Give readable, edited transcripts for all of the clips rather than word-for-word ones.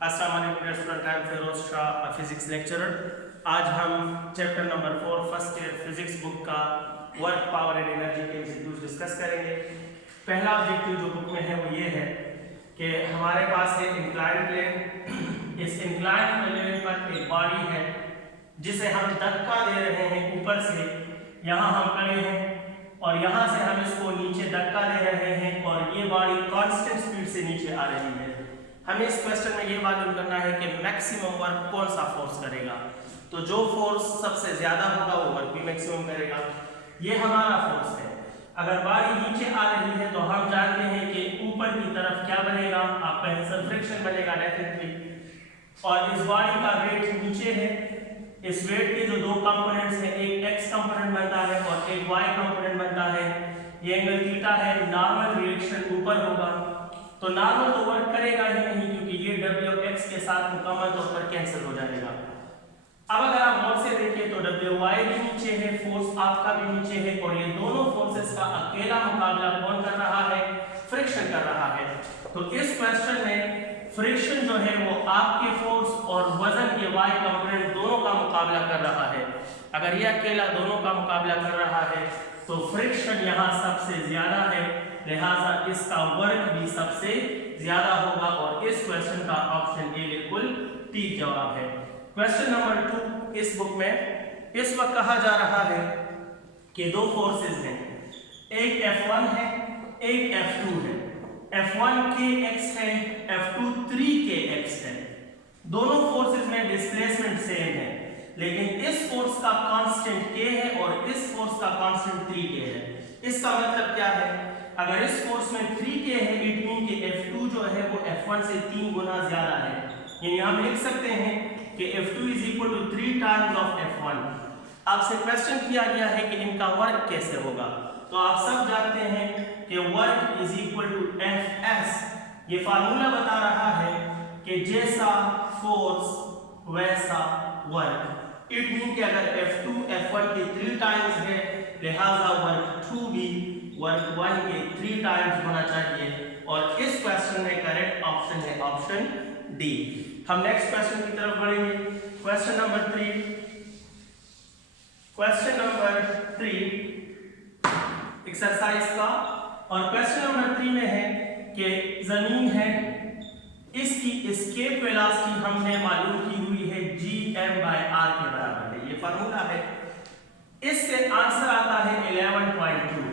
अस्सलाम वालेकुम student, I am Firoz Shah, physics lecturer. आज हम chapter number 4 first year physics book का वर्क, पावर एंड एनर्जी के एमसीक्यूज डिस्कस करेंगे। पहला ऑब्जेक्टिव जो बुक में है वो ये है कि हमारे पास है इंक्लाइन प्लेन। इस इंक्लाइन प्लेन पर एक बॉडी है जिसे हम धक्का दे रहे हैं ऊपर से। यहाँ हम खड़े हैं और यहाँ से हम इसको नीचे धक्का दे रहे हैं और ये बॉडी कांस्टेंट स्पीड से नीचे आ रही है। हमें इस क्वेश्चन में ये मालूम करना है कि मैक्सिमम वर्क कौन सा फोर्स करेगा। तो जो फोर्स सबसे ज्यादा होगा वो वर्क भी मैक्सिमम करेगा। ये हमारा फोर्स है। अगर बॉडी नीचे आ रही है तो हम जानते हैं कि ऊपर की तरफ क्या बनेगा, आपका आंसर फ्रिक्शन बनेगा डेफिनेटली। और इस बॉडी का वेट नीचे है। इस वेट के जो दो कंपोनेंट्स हैं, एक एक्स कंपोनेंट बनता है और एक वाई कंपोनेंट बनता है। ये एंगल थीटा है। नॉर्मल रिएक्शन ऊपर होगा तो नॉर्मल तो वर्क करेगा ही नहीं, क्योंकि ये डब्ल्यू एक्स के साथ मुकम्मल तौर पर कैंसिल हो जाएगा। अब अगर आप गौर से देखें तो डब्ल्यू वाई भी नीचे है, फोर्स आपका भी नीचे है और ये दोनों फोर्सेस का अकेला मुकाबला कौन कर रहा है? फ्रिक्शन कर रहा है। तो इस क्वेश्चन में फ्रिक्शन जो है वो आपके फोर्स और वजन के वाई कंपोनेंट दोनों का मुकाबला कर रहा है। अगर ये अकेला दोनों का मुकाबला कर रहा है तो फ्रिक्शन यहाँ सबसे ज्यादा है, लिहाजा इसका वर्क भी सबसे ज्यादा होगा और इस क्वेश्चन का ऑप्शन ए बिल्कुल ठीक जवाब है। क्वेश्चन नंबर 2 इस बुक में इस वक्त कहा जा रहा है कि दो फोर्सेस हैं, एक F1 है, एक F2 है। F1 kx है, F2 3kx है। दोनों फोर्सेस में डिस्प्लेसमेंट सेम है, लेकिन इस फोर्स का कांस्टेंट k है और इस फोर्स का कांस्टेंट 3k है। इसका मतलब क्या है? अगर इस फोर्स में 3k है, इट मीन कि F2 जो है वो F1 से 3 गुना ज्यादा है। यानी हम लिख सकते हैं कि F2 is equal to 3 times of F1। आपसे क्वेश्चन किया गया है कि इनका वर्क कैसे होगा, तो आप सब जानते हैं कि work is equal to Fs। ये फार्मूला बता रहा है कि जैसा फोर्स वैसा वर्क। इट मीन कि अगर F2 F1 के 3 टाइम्स है, लिहाजा वर्क 2 भी वर्क 1 के 3 टाइम्स होना चाहिए और इस क्वेश्चन में करेक्ट ऑप्शन है ऑप्शन डी। हम नेक्स्ट क्वेश्चन की तरफ बढ़ेंगे। क्वेश्चन नंबर 3 एक्सरसाइज का, और क्वेश्चन नंबर 3 में है कि जमीन है, इसकी एस्केप वेलोसिटी हमने मालूम की हुई है gm/r के बराबर है। ये फार्मूला है। इससे आंसर आता है 11.2।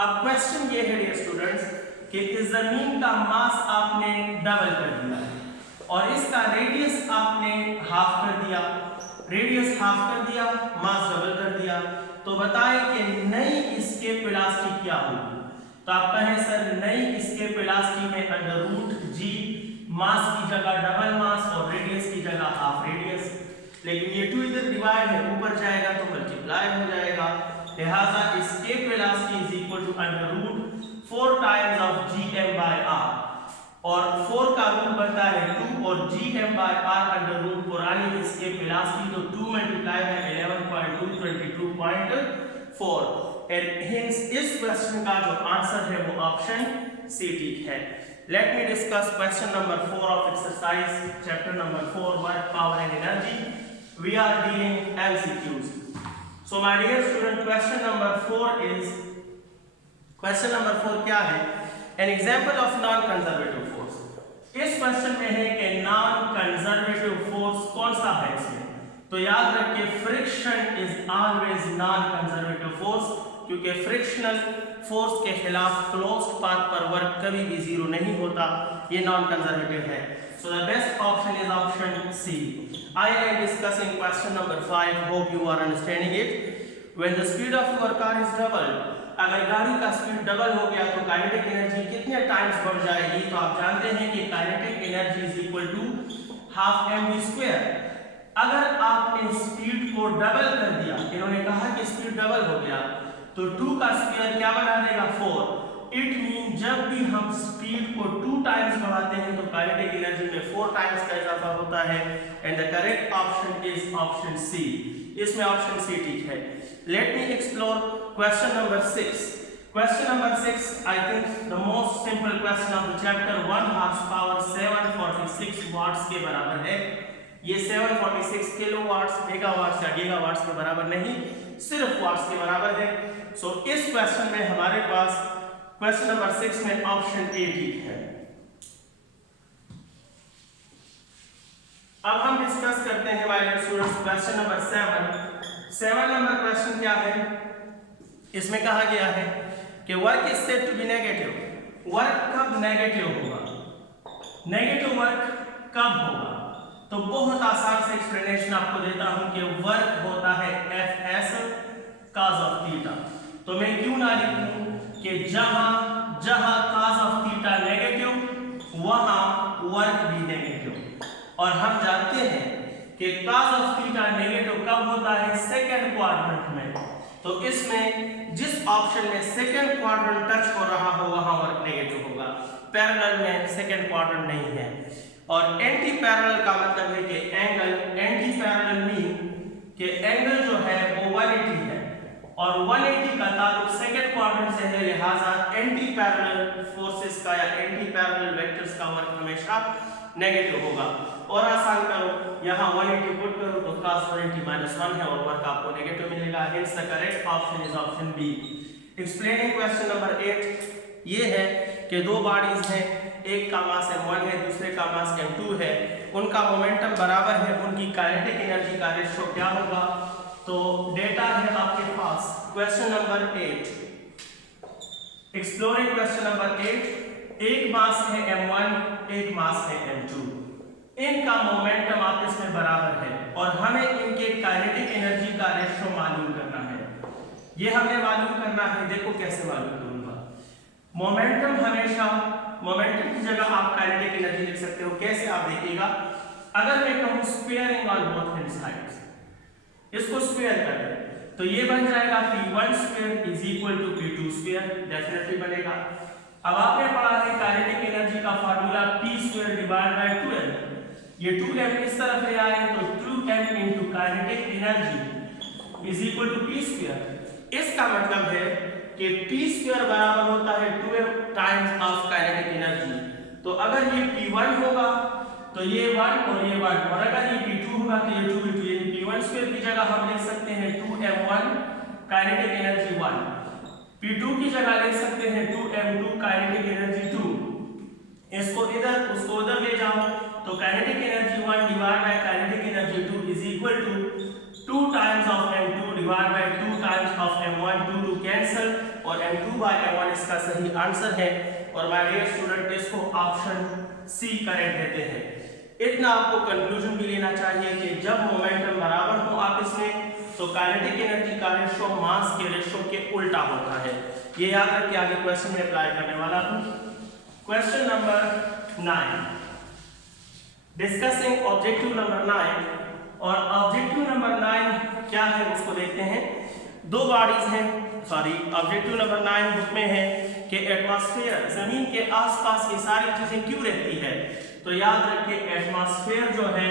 अब क्वेश्चन ये है डियर स्टूडेंट्स कि इस जमीन का मास आपने डबल कर दिया और इसका रेडियस आपने हाफ कर दिया। रेडियस हाफ कर दिया, मास डबल कर दिया, तो बताएं कि नई एस्केप वेलोसिटी क्या होगी। तो आप कहें सर नई एस्केप वेलोसिटी में √g, मास की जगह डबल मास और रेडियस की जगह हाफ रेडियस। लेकिन ये 2 इधर डिवाइड है, ऊपर जाएगा तो मल्टीप्लाई हो जाएगा, लिहाजा escape velocity is equal to √4 times of gm/r और 4 का रूट बनता है 2 और gm/r √ पुरानी एस्केप वेलोसिटी, तो 2 मल्टीप्लाई बाय 11.2 22.4 एंड हेंस इस क्वेश्चन का जो आंसर है वो ऑप्शन सी ठीक है। Let me discuss question number 4 of exercise chapter number 4 work, power and energy. We are dealing MCQs। So my dear student, question number 4 क्या है? An example of non-conservative force। इस question में है कि non conservative force कौन सा है इसमें। तो याद रखिए friction is always non conservative force, क्योंकि फ्रिक्शनल फोर्स के खिलाफ क्लोज्ड पाथ पर वर्क कभी भी जीरो नहीं होता, ये नॉन कंजर्वेटिव है। So the best option is option C. I am discussing question number 5. Hope you are understanding it. When the speed of your car is doubled, अगर गाड़ी का स्पीड डबल हो गया तो काइनेटिक एनर्जी कितने times बढ़ जाएगी? तो आप जानते हैं कि kinetic energy is equal to half mv²। अगर आपने स्पीड को डबल कर दिया, इन्होंने कहा कि स्पीड डबल हो गया, तो 2 का स्क्वायर क्या बना देगा? 4। इट मीन जब भी हम स्पीड को 2 टाइम्स बढ़ाते हैं तो काइनेटिक एनर्जी में 4 टाइम्स का इजाफा होता है and the correct option is option C. इसमें ऑप्शन सी ठीक है। Let me explore question number 6। Question number 6, I think the most simple question of the chapter, 1 horsepower 746 watts के बराबर है। ये 746 किलोवाट्स, मेगावाट्स या गीगावाट्स के बराबर नहीं, सिर्फ वाट्स के बराबर है। सो इस क्वेश्चन में हमारे पास क्वेश्चन नंबर 6 में ऑप्शन ए ठीक है। अब हम डिस्कस करते हैं हमारे students question number 7 number question क्या है, इसमें कहा गया है कि work is said to be negative. Work कब नेगेटिव होगा, नेगेटिव वर्क कब होगा? तो बहुत आसान से एक्सप्लेनेशन आपको देता हूं कि वर्क होता है Fs cos ऑफ थीटा। तो मैं क्यों ना लिखूं कि जहां जहां cos ऑफ थीटा नेगेटिव वहां वर्क भी नेगेटिव। और हम जानते हैं कि cos ऑफ थीटा नेगेटिव कब होता है? सेकंड क्वाड्रेंट में। तो इसमें जिस ऑप्शन में सेकंड क्वाड्रेंट टच हो रहा हो वहां वर्क नेगेटिव होगा, पैरेलल में सेकंड क्वाड्रेंट नहीं है। और एंटी पैरेलल का मतलब है कि एंगल, एंटी पैरेलल मीन कि एंगल जो है वो 180 है और 180 का ताल्लुक सेकंड क्वाड्रेंट से है, लिहाजा एंटी पैरेलल फोर्सेस का या एंटी पैरेलल वेक्टर्स का वर्क हमेशा नेगेटिव होगा। और आसान करो, यहाँ 180 पुट करो तो cos 180 -1 है और वर्क आपको नेगेटिव मिलेगा। Hence the correct option is option B. Explaining question number 8 ये है कि दो बॉडीज हैं, एक का मास m1 है, दूसरे का मास m2 है, उनका मोमेंटम बराबर है, उनकी काइनेटिक एनर्जी का रेशियो क्या होगा? तो डेटा है आपके पास question number 8। Exploring question number 8, एक मास है m1, एक मास है m2, इनका मोमेंटम आपस में बराबर है और हमें इनके काइनेटिक एनर्जी का रेशियो मालूम करना है। ये हमें मालूम करना है, देखो कैसे मालूम करूंगा। मोमेंटम हमेशा, मोमेंटम की जगह आप काइनेटिक एनर्जी लिख सकते हो। कैसे आप देखिएगा, अगर मैं कहूं squaring on both hand sides, इसको स्क्वायर कर दें तो ये बन जाएगा p1 square is equal to p2 square, definitely बनेगा। अब आपने पढ़ा है काइनेटिक एनर्जी का formula p square divide by 2m, ये 2m इस तरफ ले आए तो 2m into kinetic energy is equal to p square. इसका मतलब है कि p स्क्वायर बराबर होता है 2m times of kinetic energy. तो अगर ये p1 होगा तो ये 1 और ये 1, और अगर ये p2 होगा तो ये 2 p2, यानी p1 स्क्वायर की जगह हम लिख सकते हैं 2m1 काइनेटिक एनर्जी 1, p2 की जगह लिख सकते हैं 2m2 काइनेटिक एनर्जी 2। इसको इधर उसको उधर ले जाओ तो kinetic energy 1 divide by kinetic energy 2 is equal to 2 times of m2 divide by 2 times of m1, 2 cancel और m2 बाय m1 इसका सही आंसर है। और माय डियर स्टूडेंट इसको ऑप्शन सी करेक्ट देते हैं। इतना आपको कंक्लूजन भी लेना चाहिए कि जब मोमेंटम बराबर हो आपस में तो काइनेटिक एनर्जी का रेशियो मास के रेशियो के उल्टा होता है। ये याद रखिए, आगे क्वेश्चन में अप्लाई करने वाला हूं। Question number 9, discussing objective number 9। और ऑब्जेक्टिव नंबर 9 क्या है उसको देखते हैं। दो बॉडीज हैं, ऑब्जेक्टिव नंबर 9 बुक में है कि एटमॉस्फेयर, जमीन के आसपास ये सारी चीजें क्यों रहती है? तो याद रखिए एटमॉस्फेयर जो है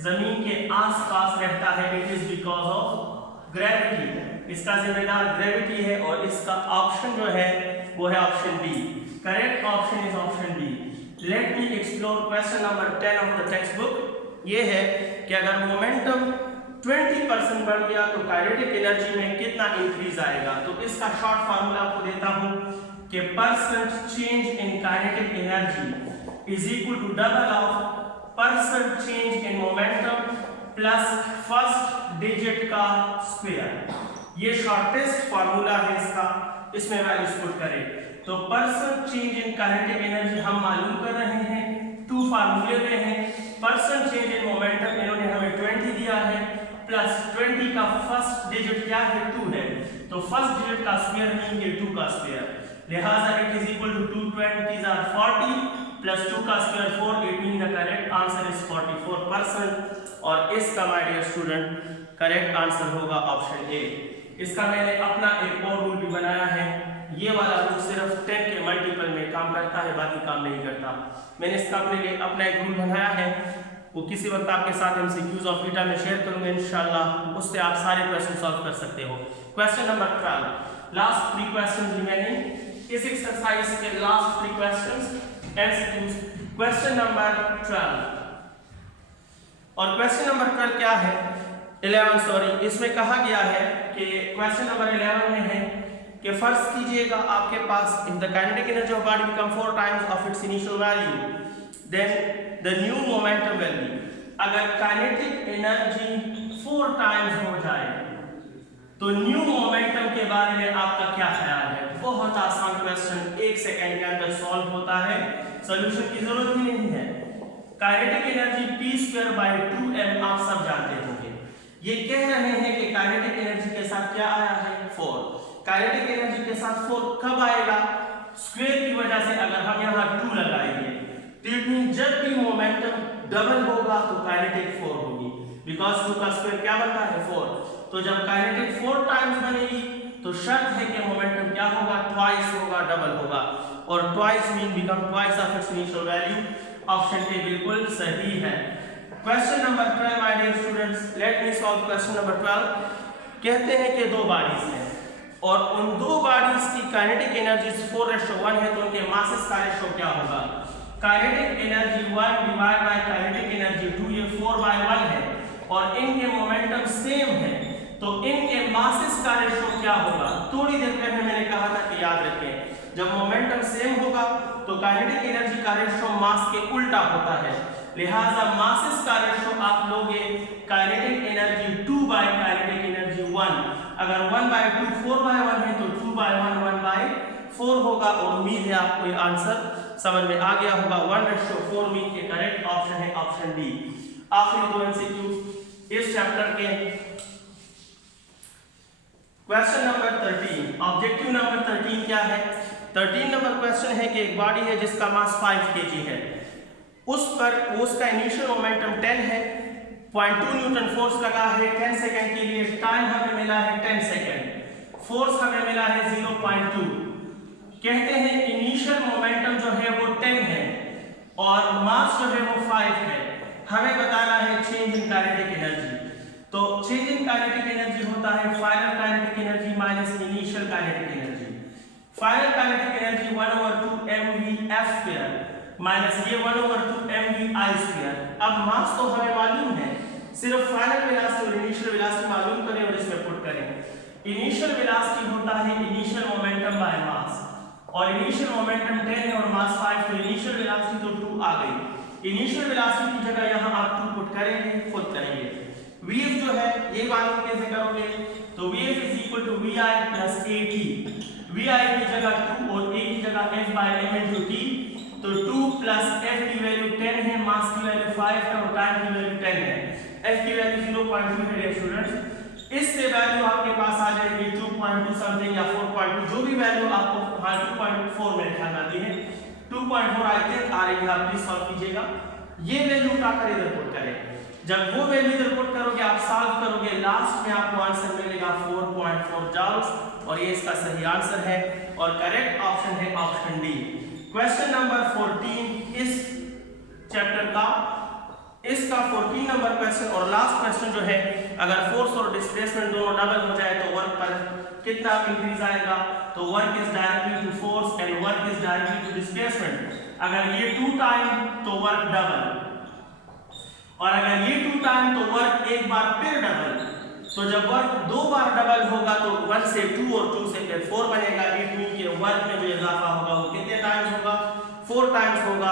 जमीन के आसपास रहता है, it is because of gravity. इसका जिम्मेदार ग्रेविटी है और इसका ऑप्शन जो है वो है option B. Correct option is option B. Let me explore question number 10 of the textbook. ये है कि अगर मोमेंटम 20% बढ़ गया तो काइनेटिक एनर्जी में कितना इंक्रीज आएगा? तो इसका शॉर्ट फार्मूला आपको देता हूं कि percent change in kinetic energy is equal to double of percent change in momentum plus first digit का स्क्वायर। ये शॉर्टेस्ट फार्मूला है इसका, इसमें वैल्यूज पुट करें तो percent change in kinetic energy हम मालूम कर रहे हैं, 2 फार्मूले में है। परसेंट चेंज इन मोमेंटम इन्होंने हमें 20 दिया है, प्लस 20 का फर्स्ट डिजिट क्या है? 2 है, तो फर्स्ट डिजिट का स्क्वायर मीन के 2 का स्क्वायर, लिहाजा it is equal to 2 20s are 40 plus 2 का square 4, it mean the correct answer is 44%। और इसका my dear student correct answer होगा ऑप्शन ए। इसका मैंने अपना एक और रूल भी बनाया है, ये वाला रूल सिर्फ 10 के मल्टीपल में काम करता है, बाकी काम नहीं करता। मैंने इसका अपने लिए अपना एक रूल बनाया है, वो किसी वक्त आपके साथ एमसीक्यूज ऑफ बीटा में शेयर करूंगा इंशाल्लाह, उससे आप सारे क्वेश्चन सॉल्व कर सकते हो। Question number 12, last 3 question remaining इस एक्सरसाइज के last 3 questions MCQs. Question number 12 और क्वेश्चन नंबर 12 क्या है 11 सॉरी, इसमें कहा गया है कि क्वेश्चन नंबर 11 में है कि फर्ज कीजिएगा आपके पास if the kinetic energy of body become 4 times of its initial value then the new momentum will be. अगर काइनेटिक एनर्जी 4 टाइम्स हो जाए तो न्यू मोमेंटम के बारे में आपका क्या ख्याल है? बहुत आसान क्वेश्चन, 1 सेकंड के अंदर सॉल्व होता है, सॉल्यूशन की जरूरत ही नहीं है। काइनेटिक एनर्जी p²/2m आप सब जानते होंगे। ये कह रहे हैं कि काइनेटिक एनर्जी के साथ क्या आया है 4। काइनेटिक एनर्जी के साथ 4 कब आएगा? स्क्वायर की वजह से अगर हम यहाँ 2 लगाएंगे तो जब भी मोमेंटम डबल होगा तो काइनेटिक 4 होगी, बिकॉज 2 का स्क्वायर क्या बनता है 4। तो जब काइनेटिक 4 टाइम्स बनेगी तो शर्त है कि मोमेंटम क्या होगा? ट्वाइस होगा, डबल होगा, और twice mean become twice of its initial value. Option A बिल्कुल सही है। Question number 12 my dear students, let me solve question number 12। कहते हैं कि 2 बॉडीज हैं और उन 2 बॉडीज की काइनेटिक एनर्जी 4:1 है, तो उनके मासेस का रेशो क्या होगा? Kinetic energy 1 divide by kinetic energy 2, ये 4/1 है और इनके मोमेंटम सेम है, तो इनके मासेस का रेशो क्या होगा? थोड़ी देर पहले मैंने कहा था कि याद रखें जब मोमेंटम सेम होगा तो काइनेटिक एनर्जी का रेशो मास के उल्टा होता है, लिहाजा मासेस का रेशो आप लोगे kinetic energy 2 by kinetic energy 1। अगर 1/2 4/1 है तो 2/1 1/4 होगा, और उम्मीद है आपको ये आंसर समझ में आ गया होगा। 1:4 मीन के करेक्ट ऑप्शन है ऑप्शन डी। आखिरी 2 एमसीक्यू इस चैप्टर के। क्वेश्चन नंबर 13, ऑब्जेक्टिव नंबर 13 क्या है? 13 नंबर क्वेश्चन है कि एक बॉडी है जिसका मास 5 kg है, उस पर उसका इनिशियल मोमेंटम 10 है, 0.2 न्यूटन फोर्स लगा है 10 सेकंड के लिए, टाइम हमें मिला है 10 सेकंड, फोर्स हमें मिला है 0.2। कहते हैं इनिशियल मोमेंटम जो है वो 10 है और मास जो है वो 5 है, हमें बताना है चेंज इन काइनेटिक एनर्जी। तो चेंज इन काइनेटिक एनर्जी होता है final kinetic energy minus initial kinetic energy. Final kinetic energy 1/2 mv² minus ये 1/2 mvi²। अब मास तो हमें मालूम है, सिर्फ फाइनल वेलोसिटी और इनिशियल वेलोसिटी मालूम करें और इसमें पुट करें। इनिशियल वेलोसिटी होता है इनिशियल मोमेंटम बाय मास, और इनिशियल मोमेंटम 10 है और मास 5, तो इनिशियल वेलोसिटी तो 2 आ गई। इनिशियल वेलोसिटी की जगह यहां आप 2 पुट करेंगे, खुद करेंगे। vf जो है ये मालूम कैसे करोगे? तो vf vi + at। vi की जगह 2 और a की जगह f/m × t, तो 2 + f की वैल्यू 10 है, मास की वैल्यू 5 है और टाइम की वैल्यू 10 है, f की वैल्यू 0.2 है डियर स्टूडेंट्स। इससे वैल्यू आपके पास आ जाएगी 2.2 समथिंग या 4.2, जो भी वैल्यू आपको 2.4 मेरे ख्याल में आती है, 2.4 आई थिंक आ रही है, आप प्लीज सॉल्व कीजिएगा। ये वैल्यू उठाकर इधर पुट करें, जब वो वैल्यू इधर पुट करोगे आप सॉल्व करोगे, लास्ट में आपको आंसर मिलेगा 4.4 जॉल्स, और ये इसका सही आंसर है और करेक्ट ऑप्शन है ऑप्शन डी। क्वेश्चन नंबर 14 इस चैप्टर का, इसका 14 नंबर क्वेश्चन और लास्ट क्वेश्चन जो है, अगर फोर्स और डिस्प्लेसमेंट दोनों डबल हो जाए तो वर्क पर कितना इंक्रीज आएगा? तो work is directly to force and work is directly to displacement. अगर ये 2 टाइम तो वर्क डबल, और अगर ये 2 टाइम तो वर्क एक बार फिर डबल। तो जब वर्क 2 बार डबल होगा तो 1 से 2 और 2 से फिर 4 बनेगा। इट मीन के वर्क में जो इजाफा होगा वो कितने टाइम्स होगा? 4 टाइम्स होगा।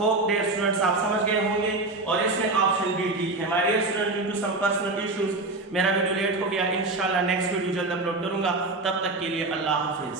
होप डियर स्टूडेंट्स आप समझ गए होंगे, और इसमें ऑप्शन बी ठीक है। My dear student, due to some personal issues मेरा वीडियो लेट हो गया, इंशाल्लाह नेक्स्ट वीडियो जल्द अपलोड करूंगा। तब तक के लिए अल्लाह हाफिज।